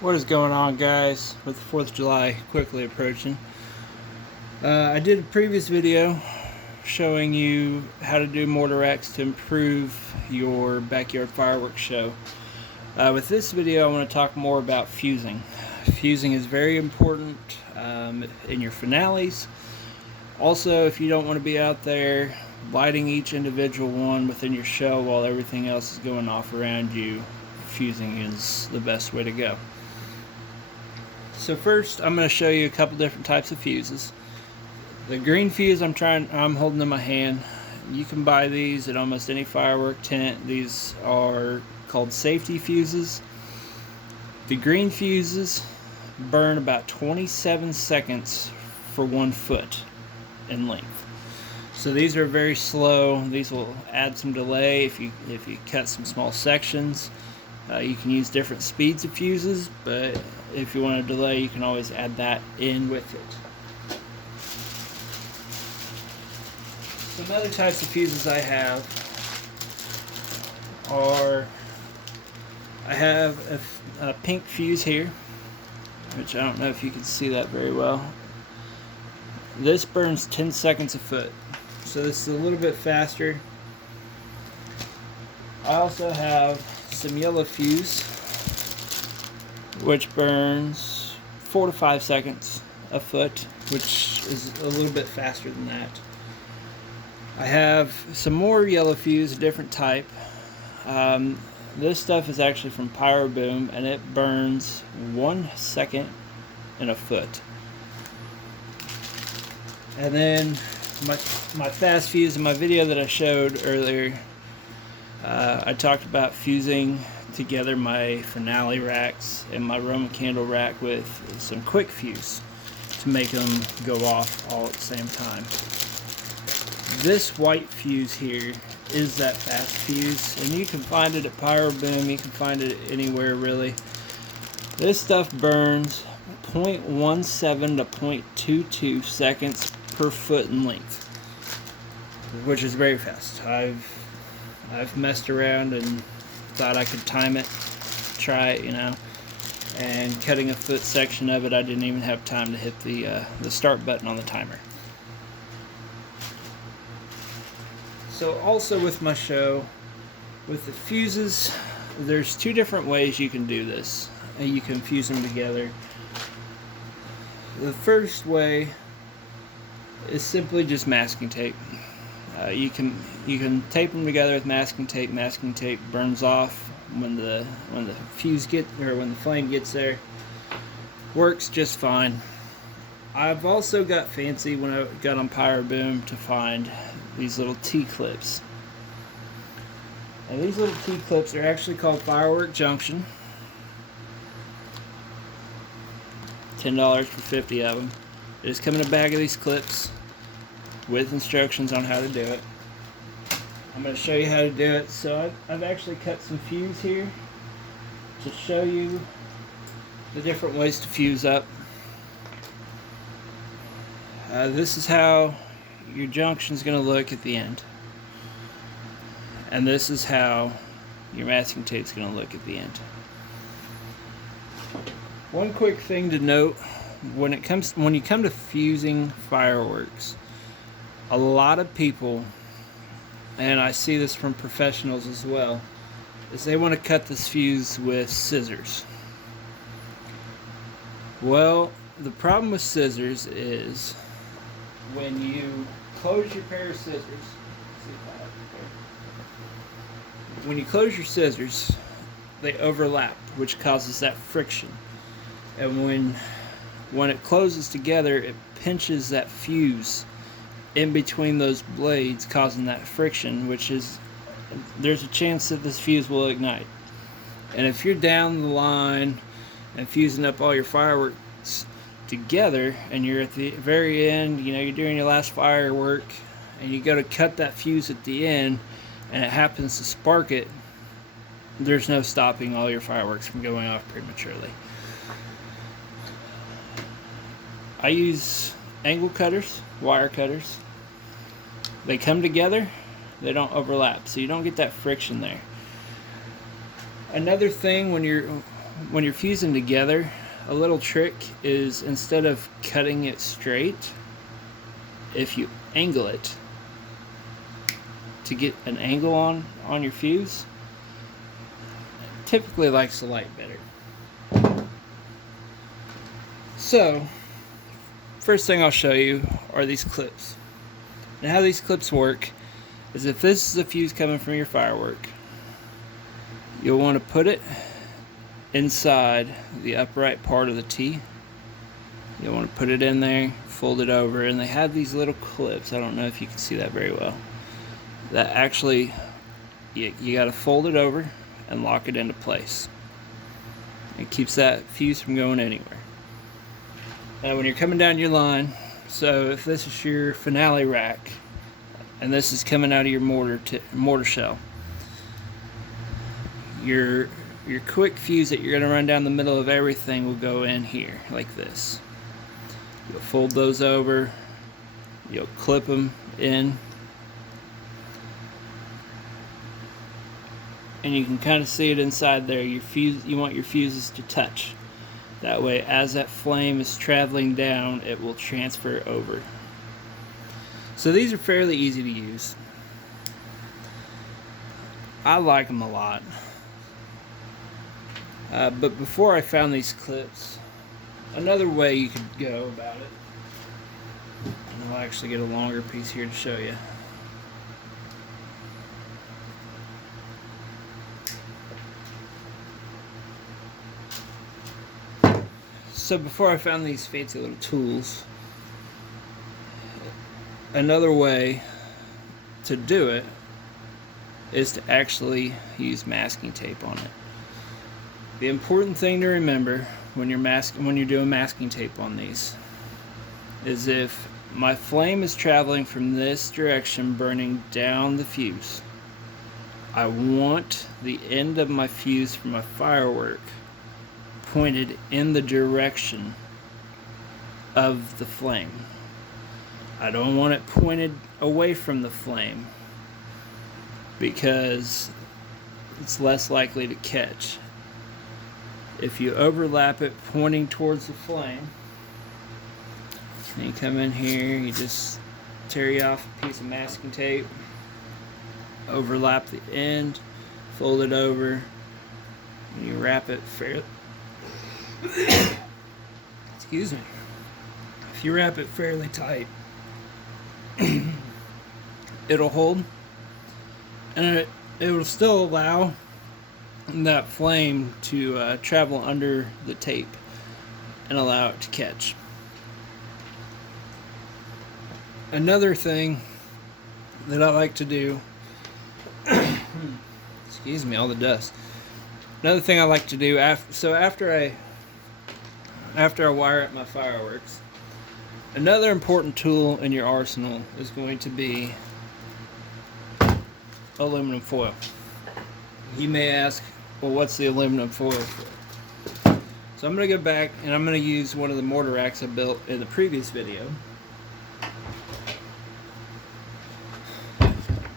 What is going on, guys, with the 4th of July quickly approaching? I did a previous video showing you how to do mortar racks to improve your backyard fireworks show. With this video, I want to talk more about fusing. Fusing is very important in your finales. Also, if you don't want to be out there lighting each individual one within your show while everything else is going off around you, fusing is the best way to go. So first, I'm going to show you a couple different types of fuses. The green fuse I'm holding in my hand. You can buy these at almost any firework tent. These are called safety fuses. The green fuses burn about 27 seconds for 1 foot in length. So these are very slow. These will add some delay if you cut some small sections. You can use different speeds of fuses, but if you want to delay, you can always add that in with it. Some other types of fuses I have are, I have a pink fuse here, which I don't know if you can see that very well. This burns 10 seconds a foot, so this is a little bit faster. I also have some yellow fuse, which burns 4 to 5 seconds a foot, which is a little bit faster than that. I have some more yellow fuse, a different type. This stuff is actually from Pyro Boom, and it burns 1 second in a foot. And then my fast fuse in my video that I showed earlier, I talked about fusing together my finale racks and my Roman candle rack with some quick fuse to make them go off all at the same time. This white fuse here is that fast fuse, and you can find it at Pyro Boom. You can find it anywhere really. This stuff burns 0.17 to 0.22 seconds per foot in length, which is very fast. I've messed around and thought I could time it, try it, and cutting a foot section of it, I didn't even have time to hit the start button on the timer. So also with my show, with the fuses, there's 2 different ways you can do this. You can fuse them together. The first way is simply just masking tape. You can tape them together with masking tape. Masking tape burns off when the flame gets there. Works just fine. I've also got fancy when I got on Pyro Boom to find these little T-clips. And these little T-clips are actually called Firework Junction. $10 for 50 of them. They just come in a bag of these clips with instructions on how to do it. I'm going to show you how to do it. So I've actually cut some fuse here to show you the different ways to fuse up. This is how your junction is going to look at the end, and this is how your masking tape is going to look at the end. One quick thing to note: when you come to fusing fireworks, a lot of people, and I see this from professionals as well, is they want to cut this fuse with scissors. Well, the problem with scissors is when you close your pair of scissors, when you close your scissors, they overlap, which causes that friction. And when it closes together, it pinches that fuse in between those blades, causing that friction, there's a chance that this fuse will ignite. And if you're down the line and fusing up all your fireworks together, and you're at the very end, you're doing your last firework, and you go to cut that fuse at the end, and it happens to spark it, there's no stopping all your fireworks from going off prematurely. I use angle cutters, wire cutters. They come together, they don't overlap, so you don't get that friction there. Another thing when you're when you're fusing together, a little trick is instead of cutting it straight, if you angle it to get an angle on your fuse, it typically likes the light better. So first thing I'll show you are these clips. And how these clips work is, if this is a fuse coming from your firework, you'll want to put it inside the upright part of the T. You'll want to put it in there, fold it over, and they have these little clips. I don't know if you can see that very well. That actually, you got to fold it over and lock it into place. It keeps that fuse from going anywhere. Now when you're coming down your line, so if this is your finale rack and this is coming out of your mortar shell, your quick fuse that you're going to run down the middle of everything will go in here like this. You'll fold those over, you'll clip them in, and you can kind of see it inside there. Your fuse, you want your fuses to touch. That way, as that flame is traveling down, it will transfer over. So these are fairly easy to use. I like them a lot. But before I found these clips, another way you could go about it, and I'll actually get a longer piece here to show you. So before I found these fancy little tools, another way to do it is to actually use masking tape on it. The important thing to remember when you're doing masking tape on these is, if my flame is traveling from this direction burning down the fuse, I want the end of my fuse from my firework pointed in the direction of the flame. I don't want it pointed away from the flame, because it's less likely to catch. If you overlap it pointing towards the flame, and you come in here, you just tear off a piece of masking tape, overlap the end, fold it over, and you wrap it fairly excuse me. If you wrap it fairly tight, it'll hold, and it will still allow that flame to travel under the tape and allow it to catch. Another thing that I like to do excuse me, all the dust. Another thing I like to do after I wire up my fireworks, another important tool in your arsenal is going to be aluminum foil. You may ask, well, what's the aluminum foil for? So I'm going to go back and I'm going to use one of the mortar racks I built in the previous video.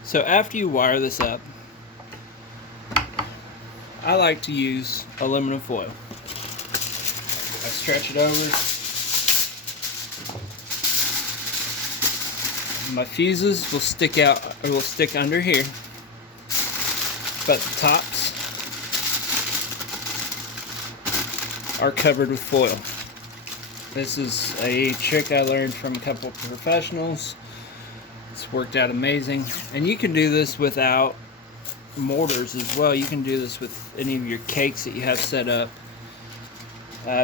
So after you wire this up, I like to use aluminum foil. I stretch it over. My fuses will stick out, or will stick under here, but the tops are covered with foil. This is a trick I learned from a couple of professionals. It's worked out amazing, and you can do this without mortars as well. You can do this with any of your cakes that you have set up,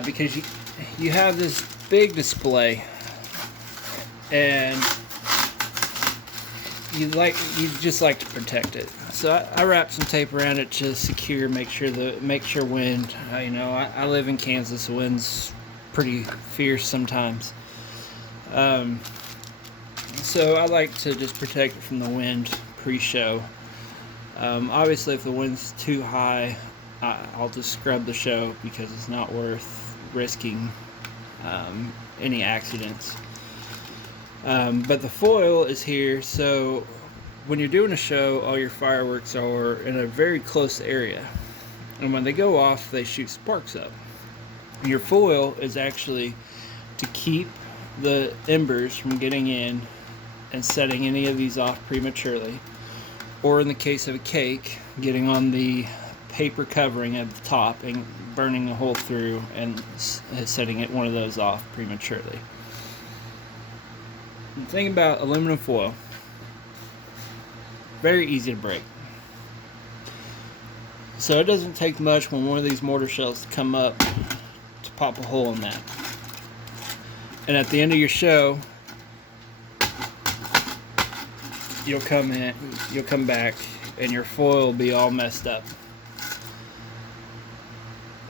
because you have this big display, and you just like to protect it. So I wrap some tape around it to secure, make sure wind. I live in Kansas. The wind's pretty fierce sometimes. So I like to just protect it from the wind pre-show. Obviously, if the wind's too high, I'll just scrub the show, because it's not worth risking any accidents. But the foil is here, so when you're doing a show, all your fireworks are in a very close area. and when they go off, they shoot sparks up. Your foil is actually to keep the embers from getting in and setting any of these off prematurely, or in the case of a cake, getting on the paper covering at the top and burning a hole through and setting one of those off prematurely. The thing about aluminum foil, very easy to break. So it doesn't take much when one of these mortar shells come up to pop a hole in that. And at the end of your show, you'll come back, and your foil will be all messed up.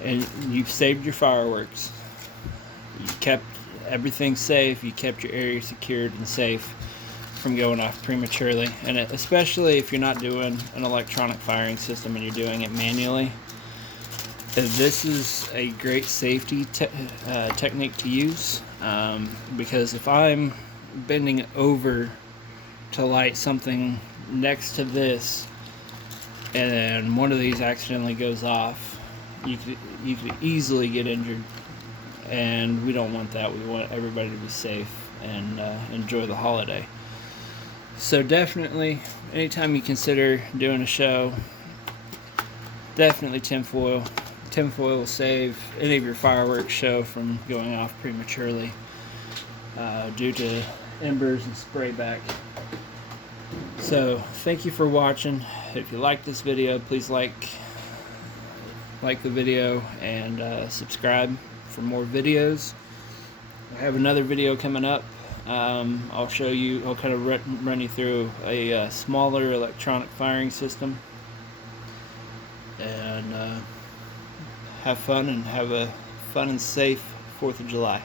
And you've saved your fireworks. You kept everything safe. You kept your area secured and safe from going off prematurely. And especially if you're not doing an electronic firing system and you're doing it manually, this is a great safety technique to use, because if I'm bending over to light something next to this and one of these accidentally goes off, you could easily get injured, and we don't want that. We want everybody to be safe and enjoy the holiday. So definitely, anytime you consider doing a show, definitely tinfoil. Tinfoil will save any of your fireworks show from going off prematurely due to embers and spray back. So thank you for watching. If you like this video, please like the video and subscribe for more videos. I have another video coming up. I'll kind of run you through a smaller electronic firing system, and have fun and have a fun and safe 4th of July.